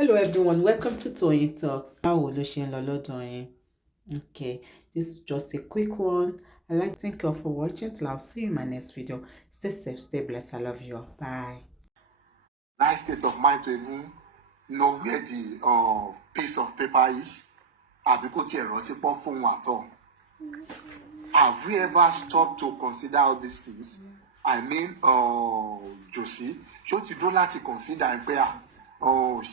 Hello everyone, welcome to Tony Talks. Báwo ló ṣe ń lọ lọ́dọ̀ yín? Okay, this is just a quick one. I'd like to thank you all for watching. Till I'll see you in my next video. Stay safe, stay blessed. I love you all. Bye. Nice state of mind to even know where the piece of paper is. Àbí kò tiẹ̀ rántí pọ́ fóun at all. Have we ever stopped to consider all these things? I mean, Josie, ṣé ó ti dúró láti consider pé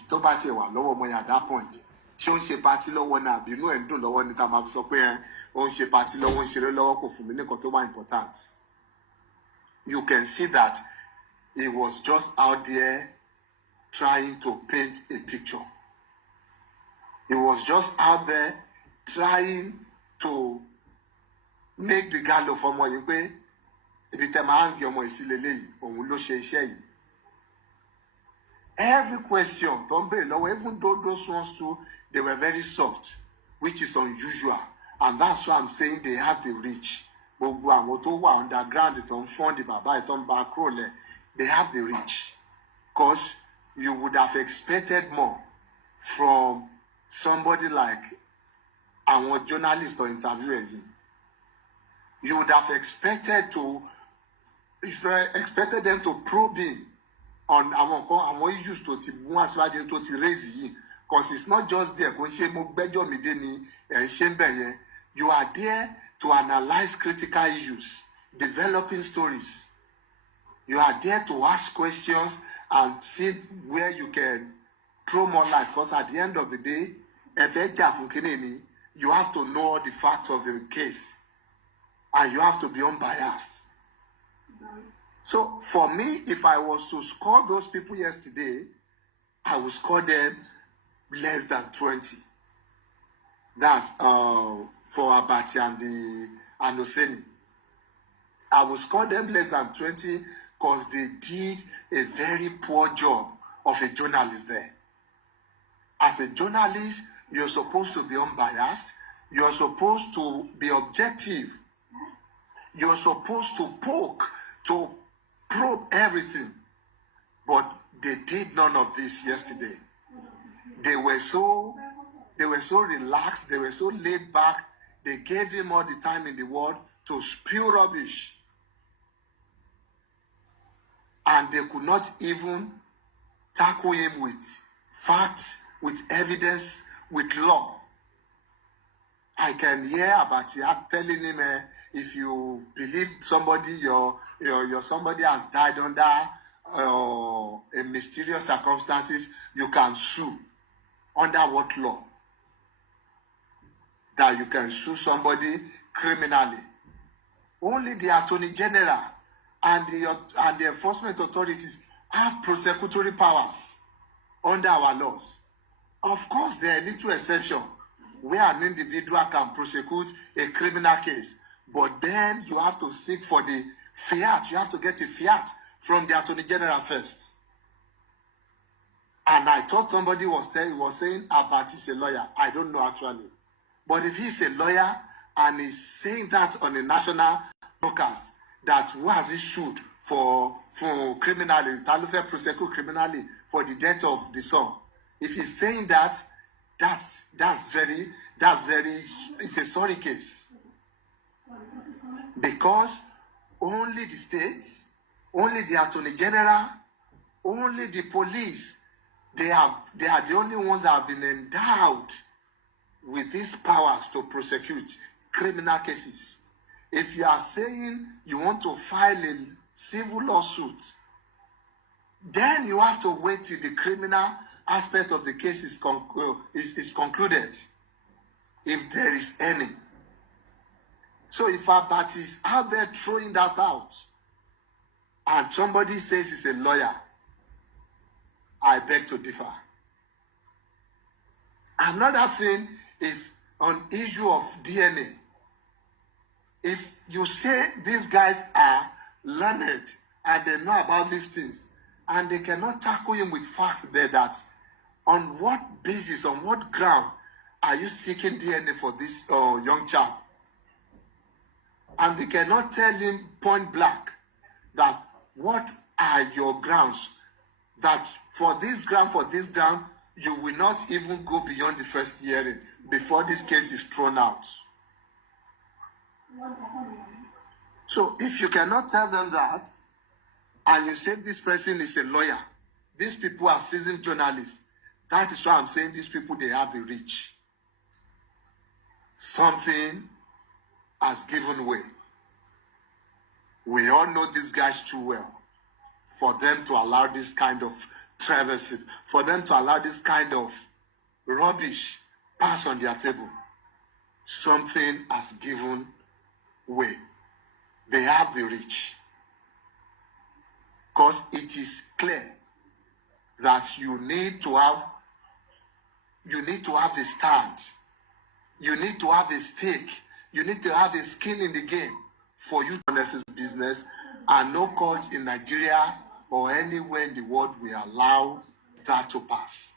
tó bá tiẹ̀ wà lọ́wọ́ ọmọ yẹn at that point? Ṣé ó ń ṣe party lọ́wọ́ náà àbí inú ẹ̀ ń dùn lọ́wọ́ ní tá a máa sọ pé ó ń ṣe party lọ́wọ́ ń ṣeré lọ́wọ́ kò fún mi nìkan tó wà important. You can see that he was just out there trying to paint a picture. He was just out there trying to make the gallo for ọmọ yìí pé ibi tẹ́ máa ń gbé ọmọ yìí sí leléyìí òun ló ṣe iṣẹ́ yìí. Every question tó ń béèrè lọ́wọ́, even though those ones too, they were very soft, which is unusual, and that's why I'm saying they have the reach. Gbogbo àwọn tó wà underground tó ń fund bàbá ẹ̀ tó ń bá kúrò lẹ̀, they have the reach, because you would have expected more from somebody like àwọn journalist or interviewer yìí. You would have expected them to probe him on àwọn issues tó ti mú aṣáájú tó ti raise yìí, because it's not just there kò ń ṣe mo gbẹ́jọ́ mi dé ni ẹ̀ ń ṣe ń bẹ̀ yẹn. You are there to analyze critical issues, developing stories. You are there to ask questions and see where you can throw more light, because at the end of the day, you have to know the facts of the case and you have to be unbiased. So for me, if I was to score those people yesterday, I would score them less than 20. That's for Abati and the Anoseni. I would score them less than 20 because they did a very poor job of a journalist there. As a journalist, you're supposed to be unbiased. You're supposed to be objective. You're supposed to poke, to probe everything. But they did none of this yesterday. They were so relaxed. They were so laid back. They gave him all the time in the world to spew rubbish. And they could not even tackle him with facts, with evidence, with law. I can hear Abatia telling him, if you believe somebody, your somebody has died under a mysterious circumstances, you can sue. Under what law? That you can sue somebody criminally. Only the Attorney General and the enforcement authorities have prosecutory powers under our laws. Of course, there are little exceptions where an individual can prosecute a criminal case, but then you have to seek for the fiat. You have to get a fiat from the Attorney General first. And I thought somebody was saying Abati is a lawyer. I don't know actually. But if he's a lawyer and he's saying that on a national broadcast, that who has he sued for criminally, Talufe prosecute criminally for the death of the son. If he's saying that, that's very, it's a sorry case. Because only the states, only the Attorney General, only the police, they are the only ones that have been endowed with these powers to prosecute criminal cases. If you are saying you want to file a civil lawsuit, then you have to wait till the criminal aspect of the case is concluded, if there is any. So if Abati is out there throwing that out, and somebody says he's a lawyer, I beg to differ. Another thing is on issue of DNA. If you say these guys are learned and they know about these things, and they cannot tackle him with facts there, that on what basis, on what ground are you seeking DNA for this young child? And they cannot tell him point blank that what are your grounds, that for this ground, you will not even go beyond the first hearing before this case is thrown out. So if you cannot tell them that, and you say this person is a lawyer, these people are seasoned journalists, that is why I'm saying these people, they have the reach. Something has given way. We all know these guys too well for them to allow this kind of travesty, for them to allow this kind of rubbish pass on their table. Something has given way. They have the reach. Because it is clear that you need to have a stand. You need to have a stake. You need to have a skin in the game for you to understand business, and no court in Nigeria or anywhere in the world will allow that to pass.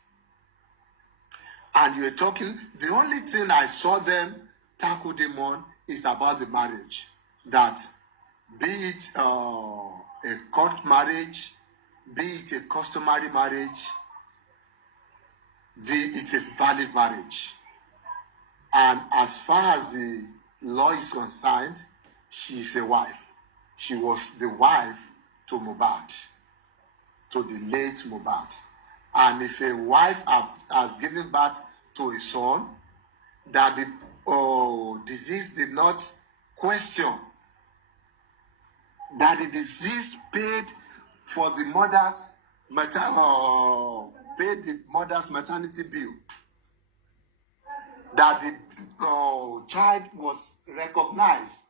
And you're talking, the only thing I saw them tackle them on is about the marriage. That be it a court marriage, be it a customary marriage, it's a valid marriage. And as far as the law is concerned, she is a wife. She was the wife to Muhbad, to the late Muhbad. And if a wife has given birth to a son, that the disease did not question, that the deceased paid for the mother's maternity bill, that the child was recognized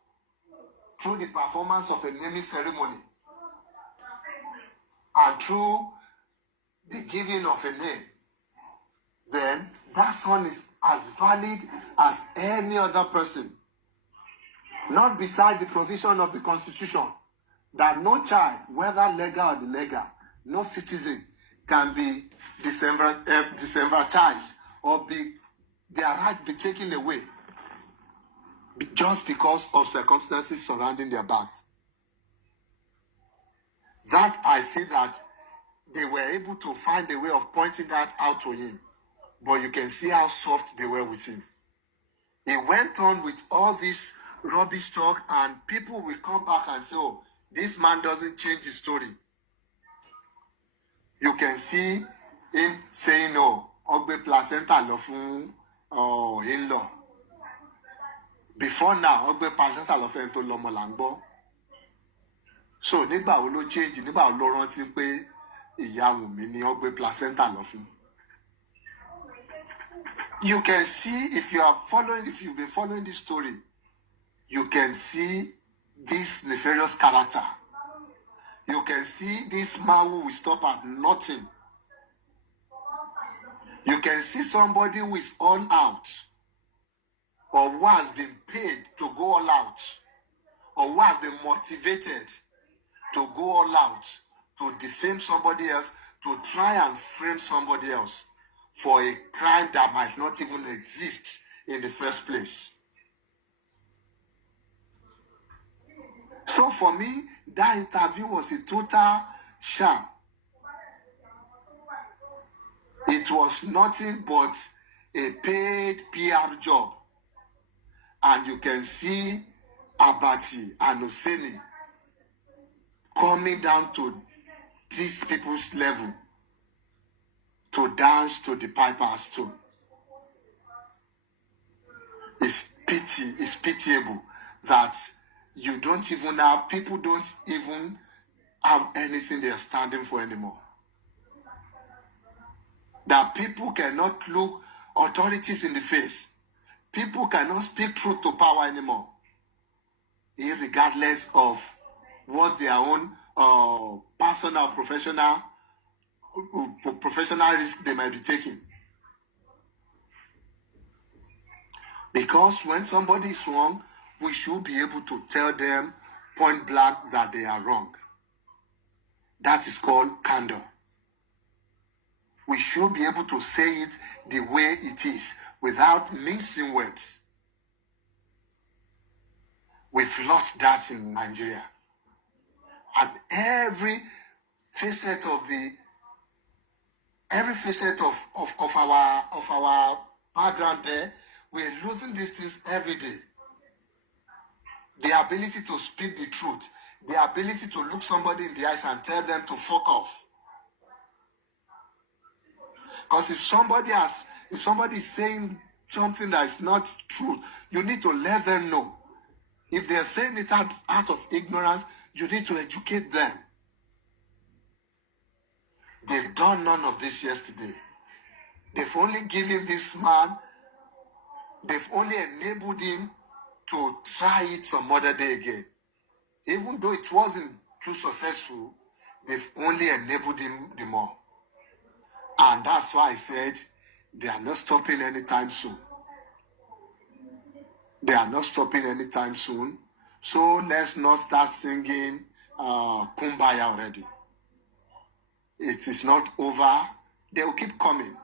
through the performance of a naming ceremony and through the giving of a name, then that son is as valid as any other person. Not beside the provision of the Constitution that no child, whether legal or illegal, no citizen can be disenfranchised or their right be taken away just because of circumstances surrounding their birth. That I see that they were able to find a way of pointing that out to him. But you can see how soft they were with him. He went on with all this rubbish talk, and people will come back and say, oh, this man doesn't change his story. You can see him saying, no, Ogbe placenta lo fun in-law. Before now, Ogbe placenta lo fun to lomo langbo. So, nígbà wo ló change, nígbà wo ló rántí pé ìyá Wunmi ni Ogbe placenta lo fun. You can see, if you've been following this story, you can see this nefarious character. You can see this man who will stop at nothing. You can see somebody who is all out, or who has been paid to go all out, or who has been motivated to go all out, to defame somebody else, to try and frame somebody else for a crime that might not even exist in the first place. So for me, that interview was a total sham. It was nothing but a paid PR job. And you can see Abati and Oseni coming down to these people's level to dance to the pipers too. It's pitiable that people don't even have anything they are standing for anymore. That people cannot look authorities in the face. People cannot speak truth to power anymore, regardless of what their own personal, professional risk they might be taking. Because when somebody is wrong, we should be able to tell them point blank that they are wrong. That is called candor. We should be able to say it the way it is without mincing words. We've lost that in Nigeria. At every facet of the every facet of our background there. We're losing these things every day. The ability to speak the truth, the ability to look somebody in the eyes and tell them to fuck off. Because if somebody is saying something that is not true, you need to let them know. If they're saying it out of ignorance, you need to educate them. They've done none of this yesterday. They've only given this man, they've only enabled him to try it some other day again. Even though it wasn't too successful, they've only enabled him the more. And that's why I said they are not stopping anytime soon. They are not stopping anytime soon. So let's not start singing Kumbaya already. It is not over. They will keep coming.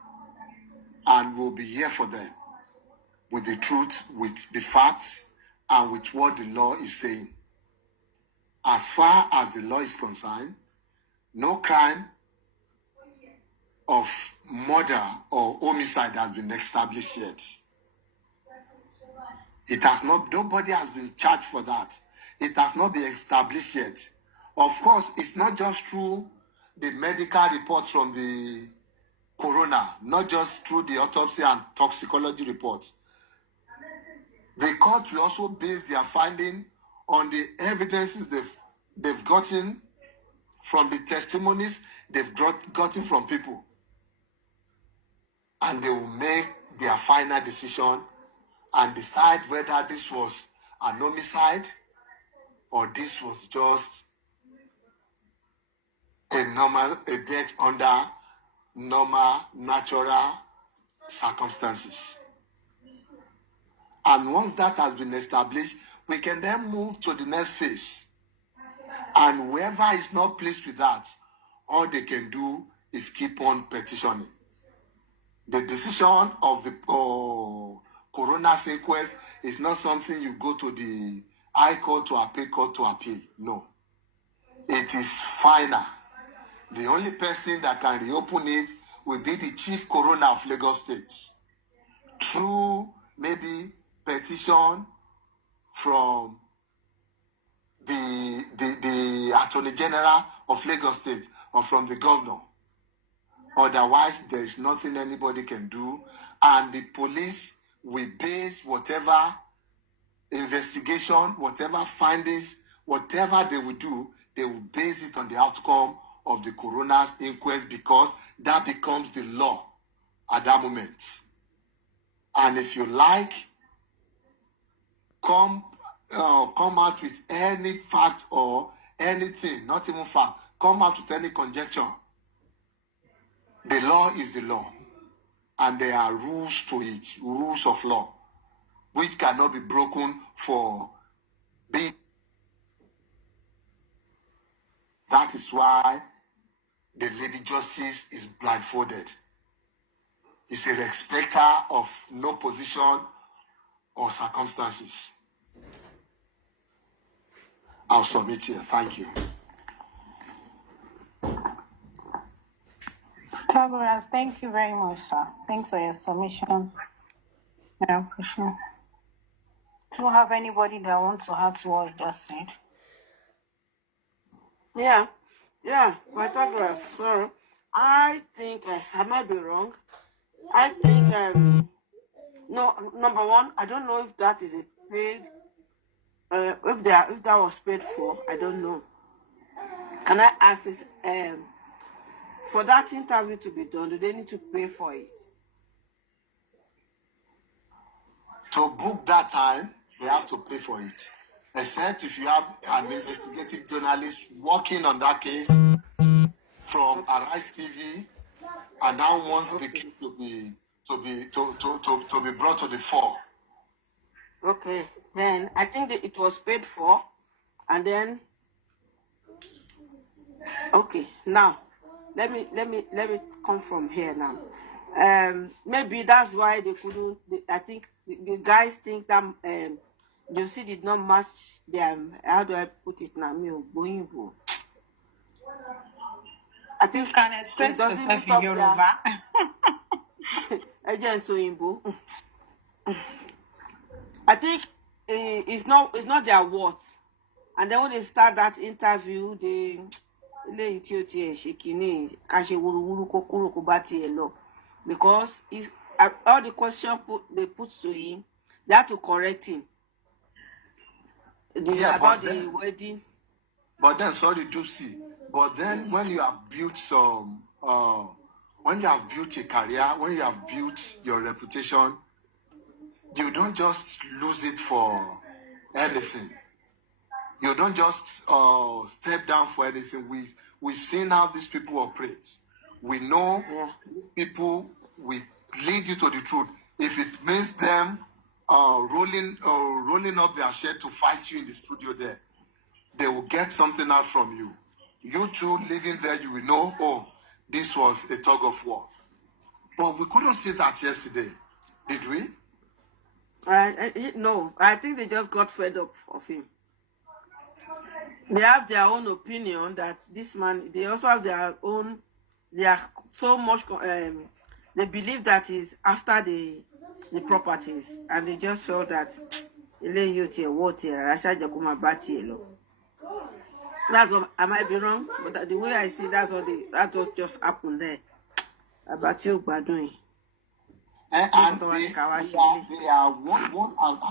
And we'll be here for them. With the truth, with the facts, and with what the law is saying. As far as the law is concerned, no crime of murder or homicide has been established yet. It has not, nobody has been charged for that. It has not been established yet. Of course, it's not just through the medical reports from the coroner, not just through the autopsy and toxicology reports. The court will also base their finding on the evidences they've gotten from the testimonies they've gotten from people. And they will make their final decision and decide whether this was an homicide or this was just a death under normal, natural circumstances. And once that has been established, we can then move to the next phase. And whoever is not pleased with that, all they can do is keep on petitioning. The decision of the coroner's inquest is not something you go to the High Court to appeal. No. It is final. The only person that can reopen it will be the chief coroner of Lagos State. Through maybe petition from the Attorney General of Lagos State or from the governor. Otherwise, there is nothing anybody can do. And the police will base whatever investigation, whatever findings, whatever they will do, they will base it on the outcome of the coroner's inquest, because that becomes the law at that moment. And if you like, come out with any fact or anything, not even fact, come out with any conjecture. The law is the law, and there are rules to it, rules of law, which cannot be broken for being. That is why the lady justice is blindfolded. Is a respecter of no position or circumstances. I'll submit here. Thank you. Tabaras, thank you very much, sir. Thanks for your submission. I appreciate it. Do you have anybody that wants to add to what you just said? Yeah, Pythagoras. Sorry, I think I might be wrong. I think no. Number one, I don't know if that is a paid. If that was paid for, I don't know. Can I ask this? For that interview to be done, do they need to pay for it? To book that time, they have to pay for it. Except if you have an investigative journalist working on that case from Analyse TV, and now wants the case to be brought to the fore. Okay, then I think that it was paid for, and then okay. Now, let me come from here now. Maybe that's why they couldn't. I think the guys think that Josie did not match them. How do I put it now? I think You can it express doesn't yourself meet in up Yoruba. Again, so I think it's not their worth. And then when they start that interview, they eléyìí tí ó tiẹ̀ ṣe kínní ká ṣe wúruwúru kó kúrò kó bá tiẹ̀ lọ, because if all the questions they put to him, they had to correct him Yeah, about but the then, wedding. sorry, Gypsy. But then, when you have built when you have built a career, when you have built your reputation, you don't just lose it for anything. You don't just step down for anything. We've seen how these people operate. We know Yeah. people will lead you to the truth. If it means them rolling up their shirt to fight you in the studio there, they will get something out from you. You two living there, you will know, oh, this was a tug of war. But we couldn't see that yesterday, did we? No, I think they just got fed up of him. They have their own opinion that this man. They also have their own. They are so much. They believe that is after the properties, and they just felt that eléyìí ò tiẹ̀ wọ́ tiẹ̀ rárá, ṣáàjẹ́ kó máa bá tiẹ̀ lọ. That's what I might be wrong, but the way I see that's what just happened there. About you gbádùn yìí. And they are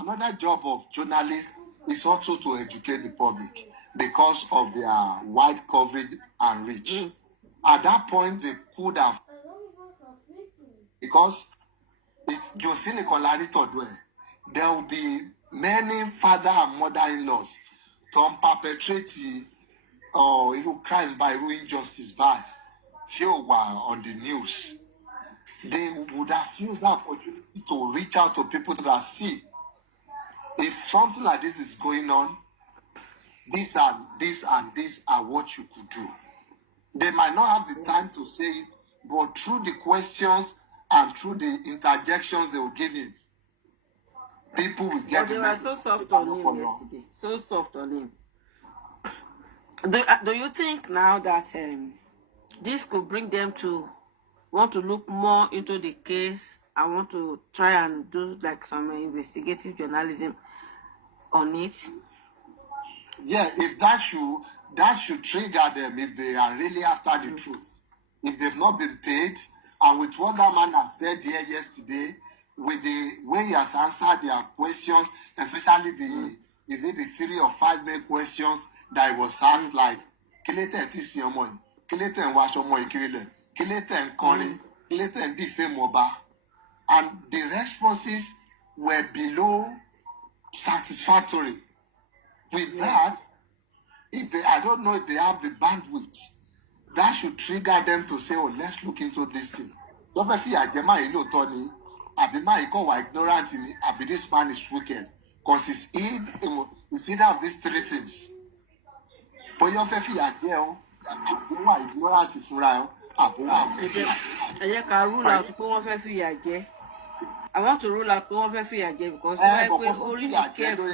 another job of journalists is also to educate the public because of their wide coverage and reach. At that point, they could have, because it's Josine Kolari Todwe, there will be many father and mother-in-laws to perpetrate crime by injustice by on the news. They would have used that opportunity to reach out to people that see if something like this is going on, this and this are what you could do. They might not have the time to say it, but through the questions and through the interjections they will give him, people will get They were so soft on him yesterday. So soft on him. Do you think now that this could bring them to want to look more into the case? I want to try and do like some investigative journalism on it. Yeah, if that should trigger them if they are really after the truth. If they've not been paid, and with what that man has said here yesterday, with the way he has answered their questions, especially is it the 3 or 5 main questions that he was asked, like Kilete ti si omo yi, Kilete en wash omo yi kirile, Kilete en kọrin, Kilete en defame oba, and the responses were below satisfactory. With that, I don't know if they have the bandwidth, that should trigger them to say, oh, let's look into this thing. Don't feel like Tony, ignorant in it, this man is wicked. Because it's either of these 3 things. But you feel like ignorant fúnra rule out pé wọ́n fẹ́ fìyà jẹ. I want to rule out pé wọ́n fẹ́ fìyà jẹ because really careful.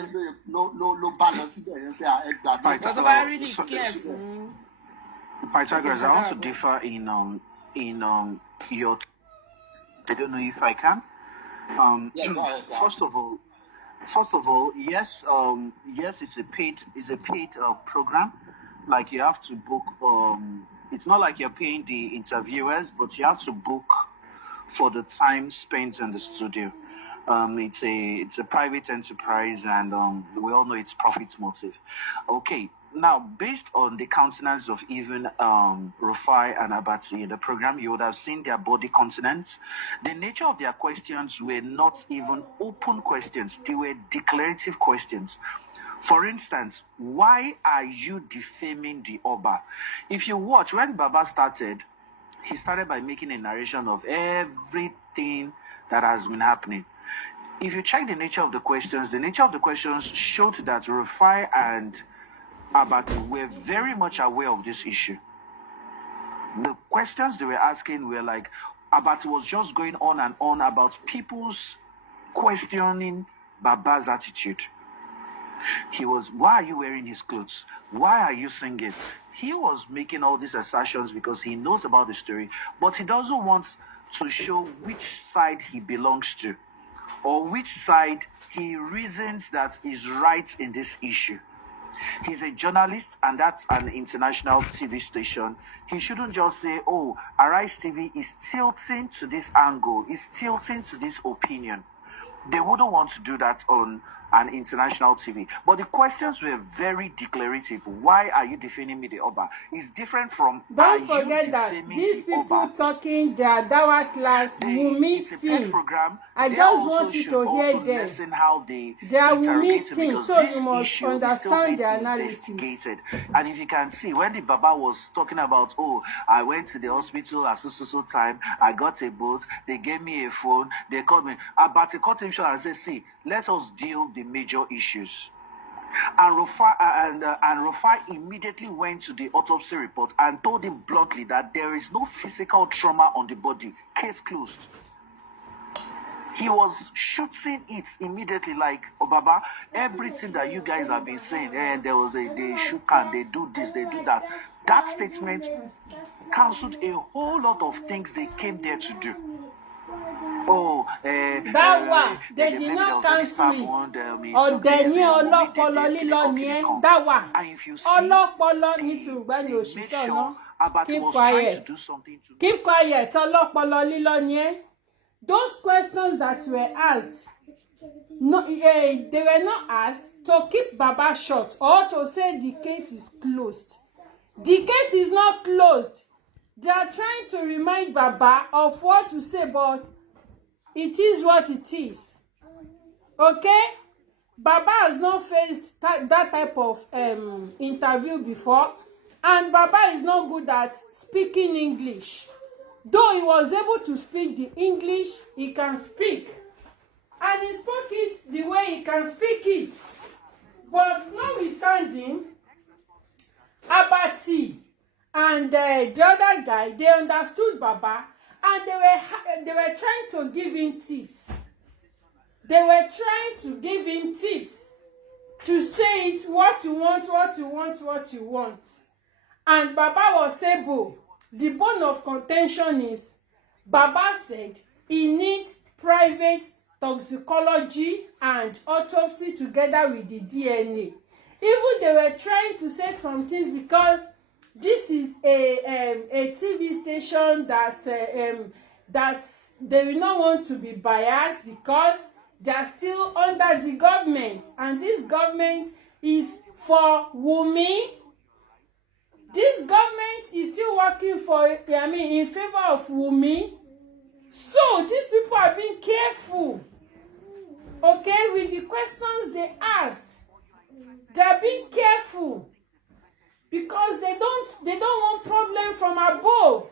Really careful. Pythagoras, I want to differ in your. I don't know if I can. First of all, yes, it's a paid program. Like you have to book. It's not like you're paying the interviewers, but you have to book for the time spent in the studio. It's a private enterprise, and we all know it's profit motive. Okay. Now, based on the countenance of even Rufai and Abati in the program, you would have seen their body continents. The nature of their questions were not even open questions. They were declarative questions. For instance, why are you defaming the Oba? If you watch, when Baba started, he started by making a narration of everything that has been happening. If you check the nature of the questions showed that Rufai and Abati were very much aware of this issue. The questions they were asking were like, Abati was just going on and on about people's questioning Baba's attitude. He was, why are you wearing his clothes? Why are you singing? he was making all these assertions because he knows about the story, but he doesn't want to show which side he belongs to or which side he reasons that is right in this issue. He's a journalist, and that's an international TV station. He shouldn't just say, oh, Arise TV is tilting to this angle, is tilting to this opinion. They wouldn't want to do that on an international TV. But the questions were very declarative. Why are you defaming me, the Oba? It's different from, don't forget that these people talking their Dawa class Wunmi's team. I just want you to hear them. How they are Wunmi's team, so you must understand the analysis. And if you can see, when the Baba was talking about, oh, I went to the hospital at so time, I got a boat, they gave me a phone, they called me, but they cut him short and said, see, let us deal the major issues. And Rufai immediately went to the autopsy report and told him bluntly that there is no physical trauma on the body. Case closed. He was shooting it immediately, like, oh, Baba, everything that you guys have been saying, and there was they shoot and they do this, they do that. That statement cancelled a whole lot of things they came there to do. Oh, that one they did not cancel it. Or they knew ọlọ́pọlọ lílọ yẹn. That one ọlọ́pọlọ ní ṣùgbọ́n ní òṣìṣẹ́ náà. Keep quiet. Keep quiet. Ọlọ́pọlọ lílọ yẹn. Those questions that were asked, no, they were not asked to keep Baba short or to say the case is closed. The case is not closed. They are trying to remind Baba of what to say, but it is what it is. Okay? Baba has not faced that type of interview before, and Baba is not good at speaking English. Though he was able to speak the English, he can speak. And he spoke it the way he can speak it. But notwithstanding, Abati and the other guy, they understood Baba, and they were trying to give him tips. They were trying to give him tips to say it what you want, what you want, what you want. And Baba was able. The bone of contention is Baba said he needs private toxicology and autopsy together with the DNA. Even they were trying to say some things because this is a TV station that they will not want to be biased because they are still under the government, and this government is for Wunmi. This government is still working in favor of Wunmi. So these people are being careful, okay, with the questions they asked. They are being careful because they don't want problem from above.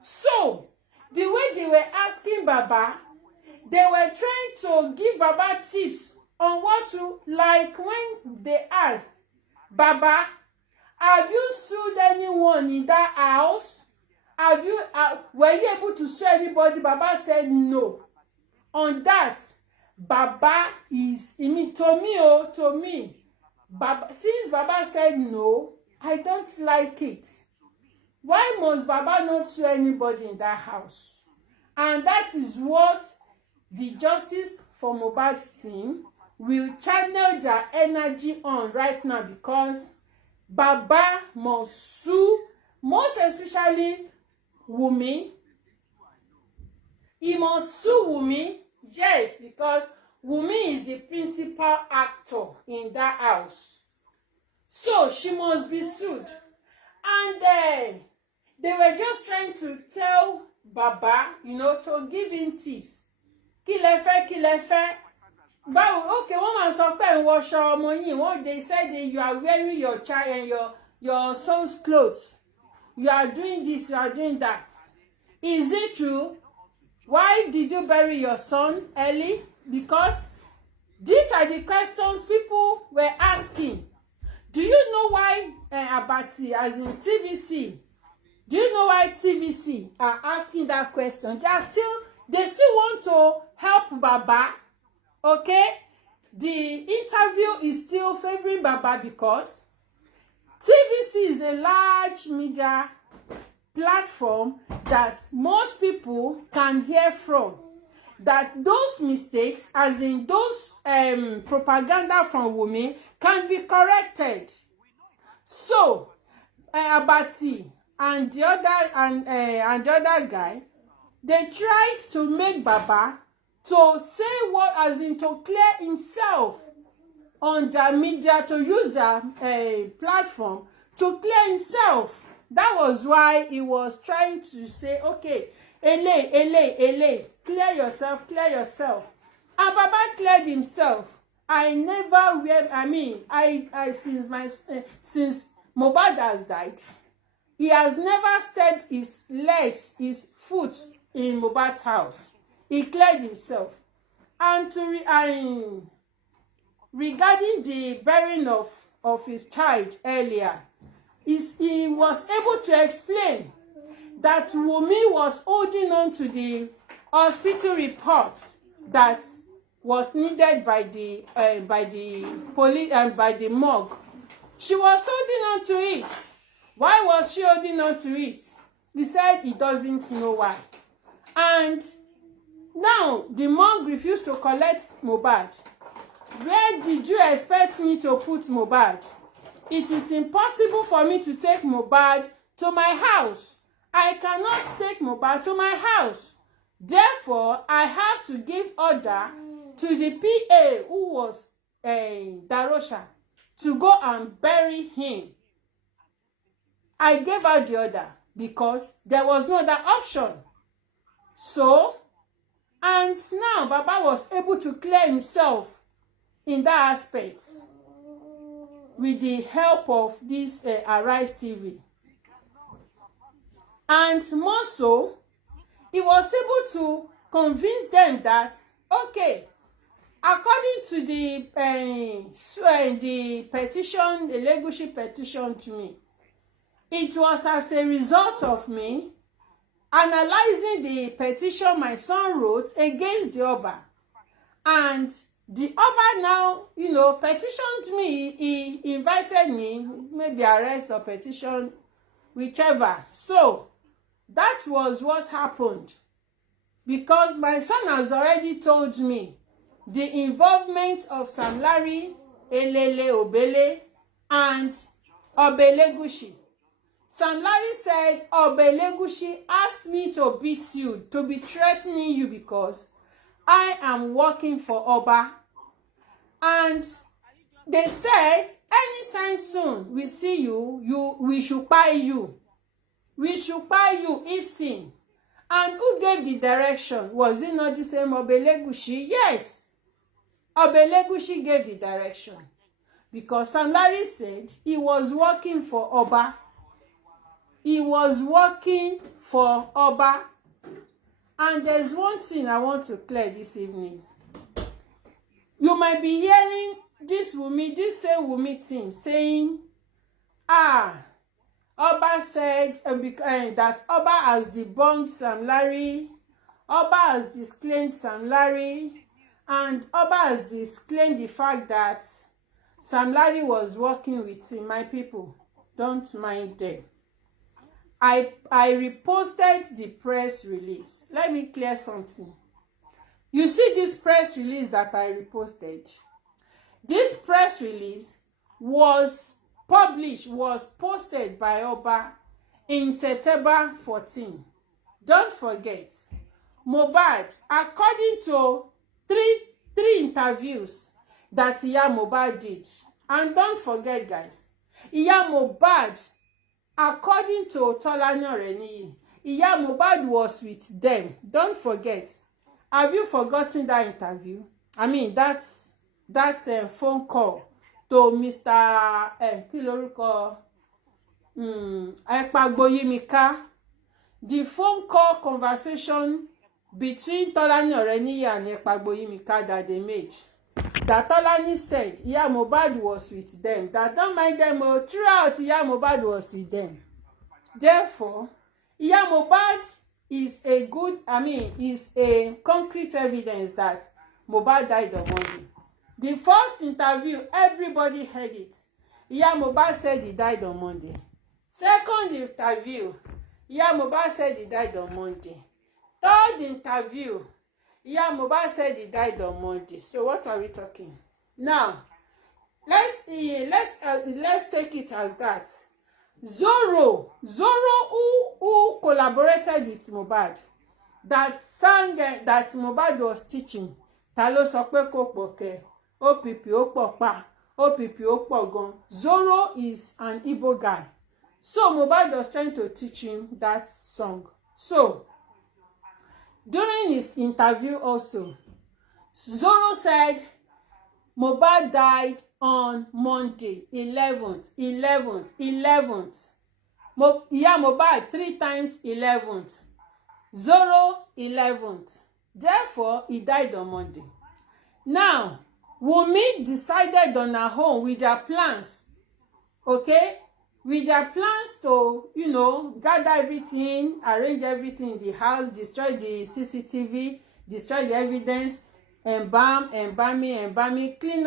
So the way they were asking Baba, they were trying to give Baba tips on what to, like when they asked Baba, have you sued anyone in that house? Have you were you able to sue anybody? Baba said no. On that, Baba is to me. Baba, since Baba said no, I don't like it. Why must Baba not sue anybody in that house? And that is what the Justice for Muhbad's team will channel their energy on right now, because Baba must sue, most especially Wunmi. He must sue Wunmi, yes, because Wunmi is the principal actor in that house. So she must be sued. And they were just trying to tell Baba, to give him tips. Kí lẹ fẹ́. Báwo, okay, one man sọ pé ìwọṣọ ọmọ yín, what they said that you are wearing your child and your son's clothes. You are doing this, you are doing that. Is it true? Why did you bury your son early? Because these are the questions people were asking. Do you know why Abati, as in TVC, do you know why TVC are asking that question? They still want to help Baba, okay? The interview is still favoring Baba because TVC is a large media platform that most people can hear from. That those mistakes, as in those propaganda from Wunmi, can be corrected. So Abati and the other guy, they tried to make Baba to say what, as in to clear himself on their media, to use their platform to clear himself. That was why he was trying to say, okay, Ele, clear yourself. And Baba cleared himself. I since Muhbad has died, he has never stepped his foot in Muhbad's house. He cleared himself. And regarding the burying of his child earlier, he was able to explain that Wunmi was holding on to the hospital report that was needed by the police and by the morgue. She was holding on to it. Why was she holding on to it? He said he doesn't know why. And now the morgue refused to collect Muhbad. Where did you expect me to put Muhbad? It is impossible for me to take Muhbad to my house. I cannot take Muhbad to my house. Therefore, I have to give order to the PA, who was Darosha, to go and bury him. I gave her the order because there was no other option. So, and now Baba was able to clear himself in that aspect with the help of this Arise TV. And more so, he was able to convince them that, okay, according to the petition, the Legushi petition to me, it was as a result of me analyzing the petition my son wrote against the Oba. And the Oba now, petitioned me. He invited me, maybe arrest or petition, whichever. So that was what happened. Because my son has already told me the involvement of Sam Larry, Elele Obele, and Obelegushi. Sam Larry said Obelegushi asked me to beat you, to be threatening you because I am working for Oba. And they said anytime soon we see you, we should buy you. We should buy you if seen. And who gave the direction? Was it not the same Obelegushi? Yes. Obelegushi gave the direction. Because Sam Larry said he was working for Oba. He was working for Oba. And there's one thing I want to clear this evening. You might be hearing this same Wunmi thing saying, Oba said that Oba has debunked Sam Larry, Oba has disclaimed Sam Larry, and Oba has disclaimed the fact that Sam Larry was working with him. My people, don't mind them. I reposted the press release. Let me clear something. You see this press release that I reposted? This press release was posted by Oba in September 14. Don't forget, Muhbad, according to three interviews that Iya Muhbad did, and don't forget, guys, Iya Muhbad, according to Tolani, Iya Muhbad was with them. Don't forget. Have you forgotten that interview? I mean, that's phone call to Mr. Kí lorúkọ? Ekpagboyimika. The phone call conversation between Tolani and Ekpagboyimika that they made. That Tolani said Iya Muhbad was with them. That don't mind them, throughout Iya Muhbad was with them. Therefore, Iya Muhbad is a concrete evidence that Muhbad died on Monday. The first interview, everybody heard it. Iya Mohbad said he died on Monday. Second interview, Iya Mohbad said he died on Monday. Third interview, Iya Mohbad said he died on Monday. So what are we talking? Now, let's take it as that. Zoro who collaborated with Muhbad, that sang that Muhbad was teaching. Ta ló sọ pé kò pọ̀ kẹ́, OPP ó pọ̀ pa, OPP ó pọ̀ gan. Zoro is an Igbo guy. So Muhbad was trying to teach him that song. So during his interview also, Zoro said Muhbad died on Monday, 11th. Iya Mohbad 3 times 11th. Zoro 11th. Therefore, he died on Monday. Now, Wunmi decided on her own with their plans, okay? With their plans to, gather everything, arrange everything in the house, destroy the CCTV, destroy the evidence, embalming, clean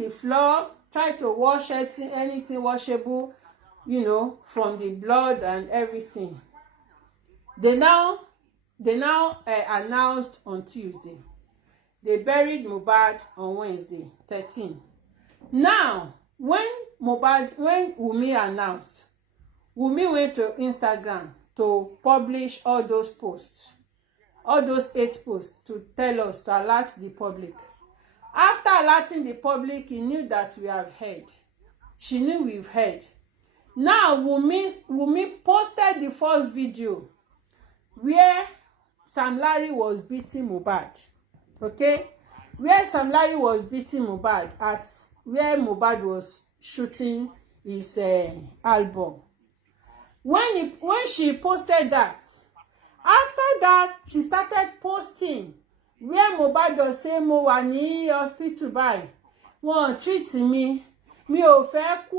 the floor, try to wash anything washable, from the blood and everything. They now announced on Tuesday. They buried Muhbad on Wednesday, 13. Now, when Wunmi announced, Wunmi went to Instagram to publish all those posts, all those 8 posts, to tell us, to alert the public. After alerting the public, he knew that we have heard. She knew we've heard. Now, Wunmi posted the first video where Sam Larry was beating Muhbad. Okay? Where Sam Larry was beating Muhbad at where Muhbad was shooting his album. When she posted that, after that, she started posting where Muhbad was saying, mo wà ní hospital báyìí, wọ́n treat me, mi ò fẹ́ kú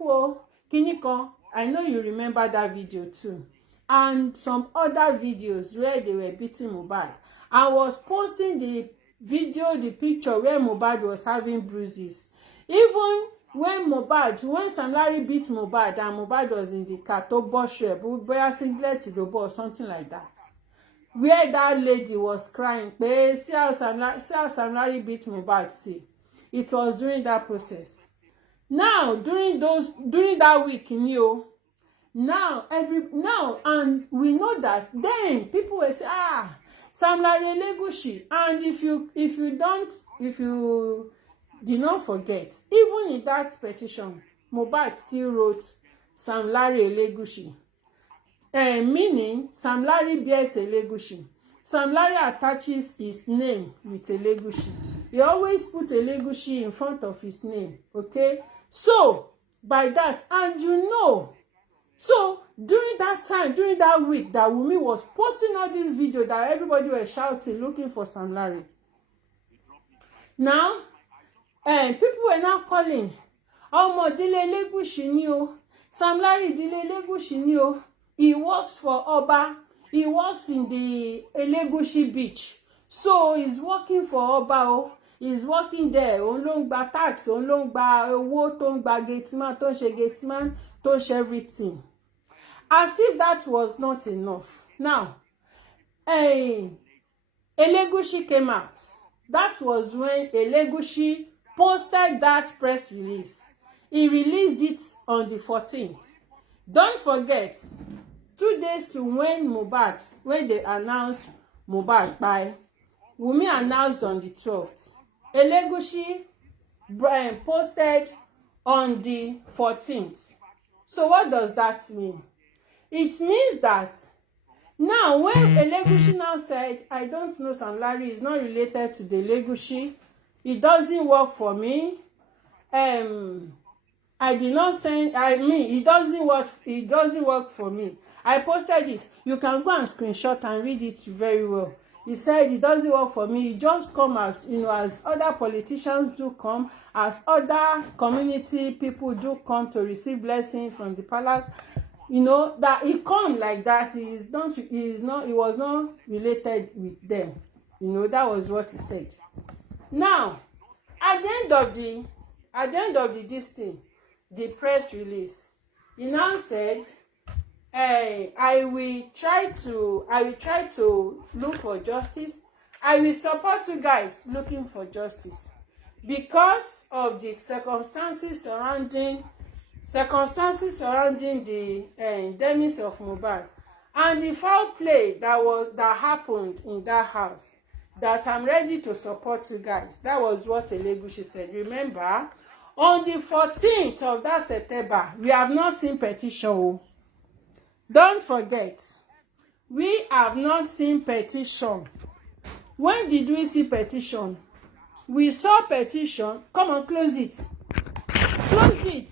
o, kíní kan. I know you remember that video too. And some other videos where they were beating Muhbad. I was posting the video, the picture where Muhbad was having bruises. Even when Sam Larry beat Muhbad and Muhbad was in the car, to bosh boya singlet or something like that. Where that lady was crying, see how Sam Larry beat Muhbad, see. It was during that process. Now, during that week, now, and we know that then people will say, Sam Larry Elegushi. And if you did not forget, even in that petition, Muhbad still wrote Sam Larry Elegushi. Meaning, Sam Larry bears Elegushi. Sam Larry attaches his name with Elegushi. He always put Elegushi in front of his name, okay? So, by that, and so during that time, during that week that Wunmi was posting all these videos that everybody was shouting, looking for Sam Larry. Now, people were now calling, ọmọ ìdílé Elegushi ni o, Sam Larry ìdílé Elegushi ni o. He works for Oba. He works in the Elegushi beach. So he's working for Oba o. He's working there. Òun ló ń gba tax, òun ló ń gba owó, tó ń gba gateman, tó ń ṣe gateman, tó ń ṣe everything. As if that was not enough. Now, Elegushi came out. That was when Elegushi posted that press release. He released it on the 14th. Don't forget, 2 days to when they announced Muhbad by Wunmi announced on the 12th. Elegushi posted on the 14th. So what does that mean? It means that now when Elegushi now said, I don't know Sam Larry is not related to the Elegushi, it doesn't work for me. I did not send, it doesn't work for me. I posted it. You can go and screenshot and read it very well. He said it doesn't work for me. It just come as, as other politicians do come, as other community people do come to receive blessing from the palace. That he come like that. He was not related with them. That was what he said. Now, at the end of the at the end of this thing, the press release, he now said, I will try to look for justice. I will support you guys looking for justice because of the circumstances surrounding the demise of Muhbad and the foul play that happened in that house, that I'm ready to support you guys. That was what Elegushi said. Remember, on the 14th of that September, we have not seen petition. Don't forget, we have not seen petition. When did we see petition? We saw petition. Come on, close it. Close it.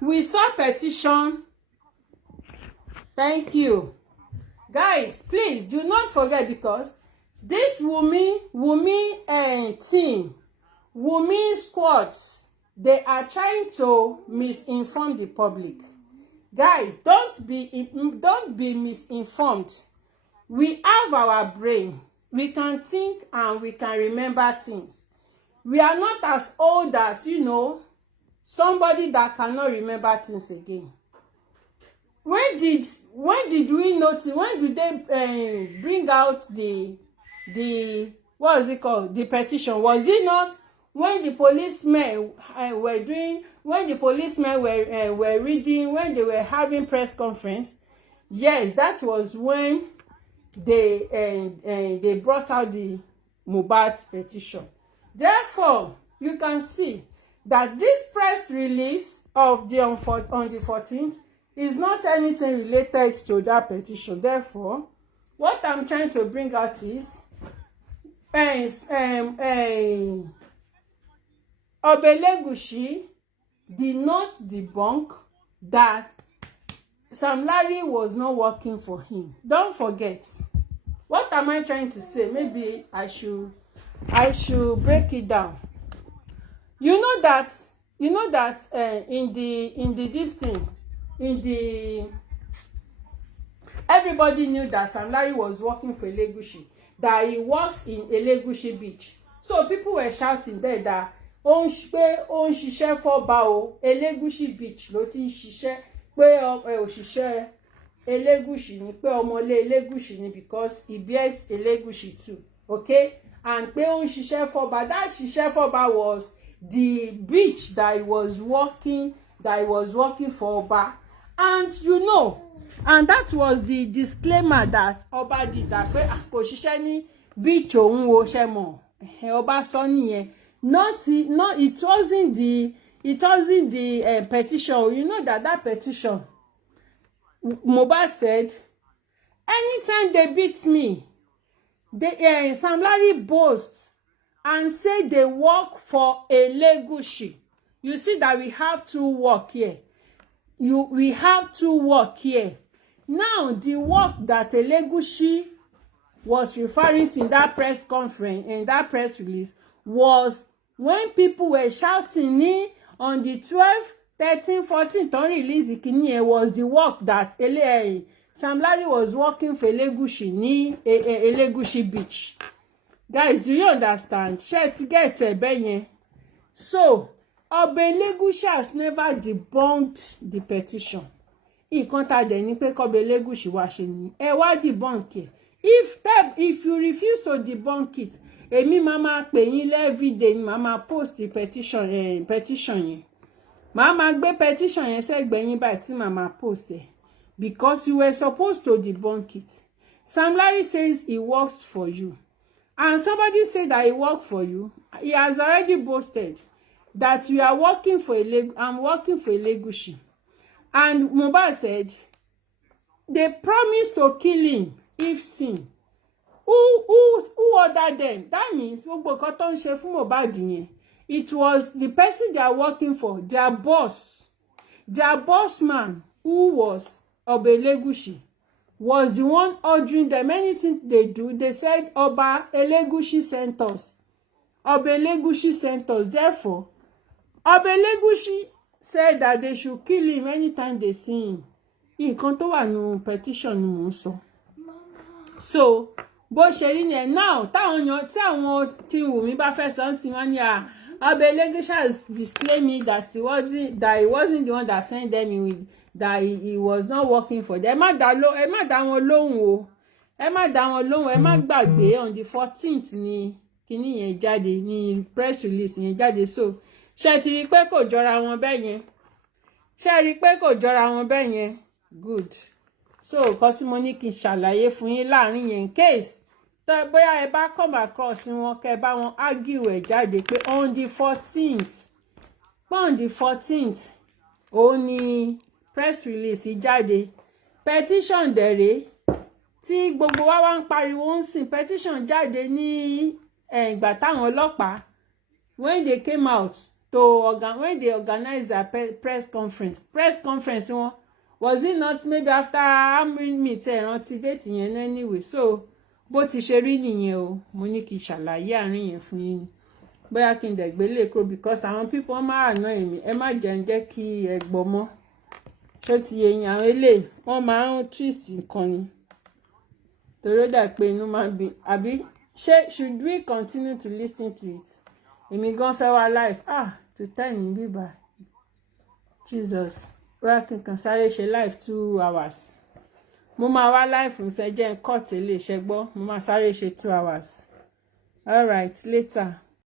We saw petition. Thank you. Guys, please do not forget, because this Wunmi team, Wunmi squads, they are trying to misinform the public. Guys, don't be misinformed. We have our brain. We can think and we can remember things. We are not as old as, somebody that cannot remember things again. When did we notice? When did they bring out the what is it called? The petition? Was it not when the policemen were reading, when they were having press conference? Yes, that was when they brought out the Muhbad's petition. Therefore, you can see that this press release of on the 14th is not anything related to that petition. Therefore, what I'm trying to bring out is Elegushi did not debunk that Sam Larry was not working for him. Don't forget. What am I trying to say? Maybe I should break it down. You know that in this thing, everybody knew that Sam Larry was working for Elegushi, that he works in Elegushi Beach. So people were shouting there that ó ń ṣiṣẹ́ fọ́ba o, Elegushi Beach ló ti ń ṣiṣẹ́, pé òṣìṣẹ́ Elegushi ni, pé ọmọlé Elegushi ni, because he bears Elegushi too, okay? And pé ó ń ṣiṣẹ́ fọ́ba. That ṣiṣẹ́ fọ́ba was the beach that he was working for Oba. And and that was the disclaimer that Oba did, that pé kò ṣiṣẹ́ ní beach òun o, ṣe mọ̀, Oba sọ nìyẹn. It wasn't the petition. You know that petition, Muhbad said, anytime they beat me, Sam Larry boasts and say they work for Elegushi. You see that we have to work here. We have to work here. Now, the work that Elegushi was referring to in that press conference, in that press release, was when people were shouting on the 12th, 13th, 14th, don't release the kini, was the work that Sam Larry was working for Elegushi ní Elegushi Beach. Guys, do you understand? Ṣé ti get yẹn? So, Oba Elegushi has never debunked the petition. Nǹkan tá dẹ̀ ní pé k'Oba Elegushi wá ṣe ni. Ẹ wá debunk it. If you refuse to debunk it, èmi máa pè yín everyday ni máa post the petition yẹn. Máa gbé petition yẹn sẹ́gbẹ̀ẹ́ yín báyìí tí máa post ẹ̀. Because you were supposed to debunk it. Sam Larry says he works for you. And somebody said that he worked for you. He has already boasted that you are working for I'm working for Elegushi. And Muhbad said they promised to kill him if seen. Who ordered them? That means it was the person they are working for, their boss man, who was Oba Elegushi, was the one ordering them. Anything they do, they said Oba Elegushi sent us. Oba Elegushi sent us. Therefore, Oba Elegushi said that they should kill him anytime they see him. Nǹkan tó wà nínú petition ni mò ń sọ. So, bó ṣe rí yẹn now táwọn tí Wunmi bá fẹ́ sọ sí wọn ní Abelegisha has disclaimed me that he wasn't the one that sent them in, that he was not working for them. ẹ má dá wọn lóhùn o, ẹ má dá wọn lóhùn, ẹ má gbàgbé on the 14th ni kíní yẹn jáde, ní press release yẹn jáde. So ṣe ti rí pé kò jọra wọn bẹ́ẹ̀ yẹn, ṣe rí pé kò jọra wọn bẹ́ẹ̀ yẹn, good. So nǹkan tí mo ní kí n ṣàlàyé fún yín láàrin yẹn, in case tó bóyá ẹ bá come across wọn kẹ́ bá wọn argue ẹ̀ jáde pé on the 14th òun ni press release jáde. Petition dẹ̀rẹ̀ tí gbogbo wa wá ń pariwo ń sìn, petition jáde ní ìgbà táwọn ọlọ́pàá when they came out when they organized their press conference wọn, was it not maybe after how many minutes rántí date yẹn anyway. So bó ti ṣe rí nìyẹn o, mo ní kí n ṣàlàyé àárín yẹn fún yín, bóyá kí n dẹ̀gbé lè kúrò because àwọn people wọ́n máa àná èmi, ẹ má jẹ́ kí ẹ gbọ́ mọ́. Ṣó ti yẹ yín, àwọn eléyìí wọ́n máa ń twist nǹkan ni torí ó dà pé inú máa ń bí àbí should we continue to listen to it? Èmi gan fẹ́ wá live to tell me bíbá Jesus bóyá kí n kàn sáré ṣe live 2 hours. Mo máa wá live fún ṣẹ́jẹ́ cut ilé iṣẹ́ gbọ́, mo máa sáré ṣe 2 hours. All right, later.